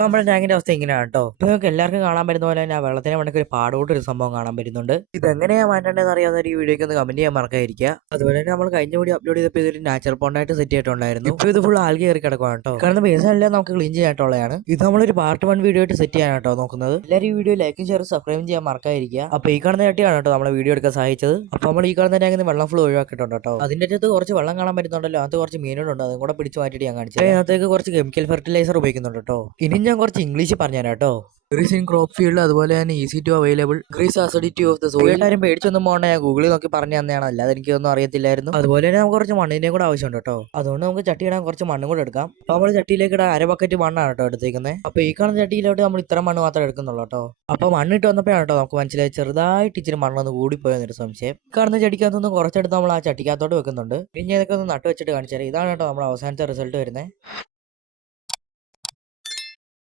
നമ്മുടെ ടാങ്കിന്റെ അവസ്ഥ ഇങ്ങനെയാണ് കേട്ടോ. ഇപ്പൊ നിങ്ങൾക്ക് എല്ലാവർക്കും കാണാൻ പറ്റുന്ന പോലെ തന്നെ ആ വെള്ളത്തിന് മണ്ടയ്ക്ക് ഒരു പാടോട്ട് ഒരു സംഭവം കാണാൻ പറ്റുന്നുണ്ട്. ഇതെങ്ങനെയാ മാറ്റേണ്ടതെന്ന് അറിയാവുന്ന ഈ വീഡിയോക്ക് ഒന്ന് കമന്റ് ചെയ്യാൻ മറക്കാതിരിക്കുക. അതുപോലെ തന്നെ നമ്മൾ കഴിഞ്ഞ വീഡിയോ അപ്ലോഡ് ചെയ്തപ്പോൾ ഇതൊരു നാച്ചുറൽ പോണ്ടായിട്ട് സെറ്റ് ചെയ്തിട്ടുണ്ടായിരുന്നു. ഇപ്പൊ ഇത് ഫുൾ ആൽഗി കയറി കിടക്കുകയാണ് കേട്ടോ. കാരണം ബേസ് എല്ലാം നമുക്ക് ക്ലീൻ ചെയ്യാനായിട്ടുള്ളതാണ്. ഇത് നമ്മളൊരു പാർട്ട് 1 വീഡിയോ ആയിട്ട് സെറ്റ് ചെയ്യാനാട്ടോ നോക്കുന്നത്. എല്ലാവരും ഈ വീഡിയോ ലൈക്കും ഷെയറും സബ്സ്ക്രൈബും ചെയ്യാൻ മറക്കാതിരിക്കുക. അപ്പൊ ഈ കാണുന്ന ചട്ടിയാണ് കേട്ടോ നമ്മളെ വീഡിയോ എടുക്കാൻ സഹായിച്ചത്. അപ്പൊ നമ്മൾ ഈ കാണുന്ന ടാങ്കിൽ നിന്ന് വെള്ളം ഫുൾ ഒഴിവാക്കിയിട്ടുണ്ട് കേട്ടോ. അതിന്റെ അകത്ത് കുറച്ച് വെള്ളം കാണാൻ പറ്റുന്നുണ്ടല്ലോ. അത് കുറച്ച് മീനുകളുണ്ട്. അതും കൂടെ പിടിച്ച് മാറ്റിയിട്ട് ഞാൻ കാണിച്ചു. അതിനകത്തേക്ക് കുറച്ച് കെമിക്കൽ ഫെർട്ടിലൈസർ ഉപയോഗിക്കുന്നുണ്ട് കേട്ടോ. ഇനി ഞാൻ കുറച്ച് ഇംഗ്ലീഷ് പറഞ്ഞുതരാം കേട്ടോ. ഗ്രീസ് ഇൻ ക്രോപ്പ് ഫീൽഡ്, അതുപോലെ തന്നെ easy to available grease acidity of the soil. എല്ലാവരും പേടിച്ചൊന്നും പോകണ്ട, ഞാൻ ഗൂഗിളിൽ നോക്കി പറഞ്ഞു തന്നെയാണ്, അല്ലാതെ എനിക്കൊന്നും അറിയത്തില്ലായിരുന്നു. അതുപോലെ തന്നെ നമുക്ക് കുറച്ച് മണ്ണിന്റെയും കൂടെ ആവശ്യമുണ്ട് കേട്ടോ. അതുകൊണ്ട് നമുക്ക് ചട്ടി ഇടാൻ കുറച്ച് മണ്ണും കൂടെ എടുക്കാം. അപ്പൊ നമ്മൾ ചട്ടിയിലേക്ക് ഇടാൻ 1/2 ബക്കറ്റ് മണ്ണാണ് കേട്ടോ എടുത്തേക്കുന്നത്. അപ്പൊ ഈ കാണുന്ന ചട്ടിയിലോട്ട് നമ്മൾ ഇത്ര മണ്ണ് മാത്രം എടുക്കുന്നുള്ളൂ കേട്ടോ. അപ്പൊ മണ്ണിട്ട് വന്നപ്പോഴാണ് കേട്ടോ നമുക്ക് മനസ്സിലായി ചെറുതായിട്ട് ഇച്ചിരി മണ്ണൊന്ന് കൂടിപ്പോയെന്നൊരു സംശയം. കാണുന്ന ചട്ടിക്കകത്തൊന്ന് കുറച്ചെടുത്ത് നമ്മൾ ആ ചട്ടിക്കകത്തോട്ട് വെക്കുന്നുണ്ട്. ഇനി ഇതൊക്കെ ഒന്ന് നട്ട് വെച്ചിട്ട് കാണിച്ചാൽ ഇതാണ് കേട്ടോ നമ്മുടെ അവസാനത്തെ റിസൾട്ട് വരുന്നത്.